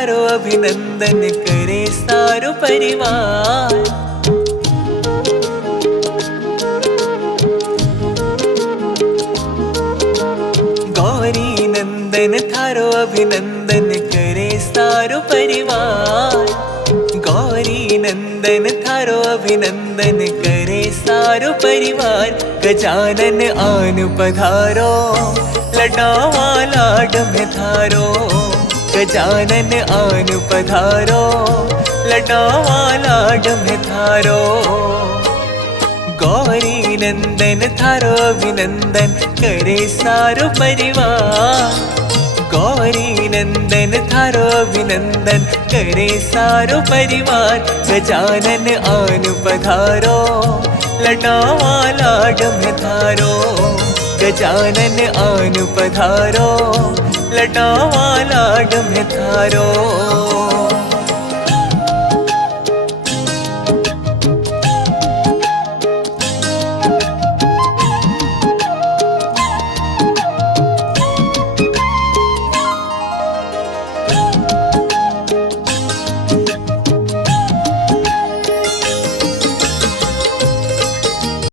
थारो अभिनंदन करे सारो परिवार। गौरी नंदन थारो अभिनंदन करे सारो परिवार। गौरी नंदन थारो अभिनंदन करे सारो परिवार। गजानन आन पधारो लडावा लाड में थारो। गजानन आन पधारो लडावा लाड में थारो। गौरी नंदन थारो अभिनंदन करे सारो परिवार। गौरी नंदन थारो अभिनंदन करे सारो परिवार। गजानन आन पधारो लडावा लाड में थारो। गजानन आन पधारो लडावा लाड में थारो।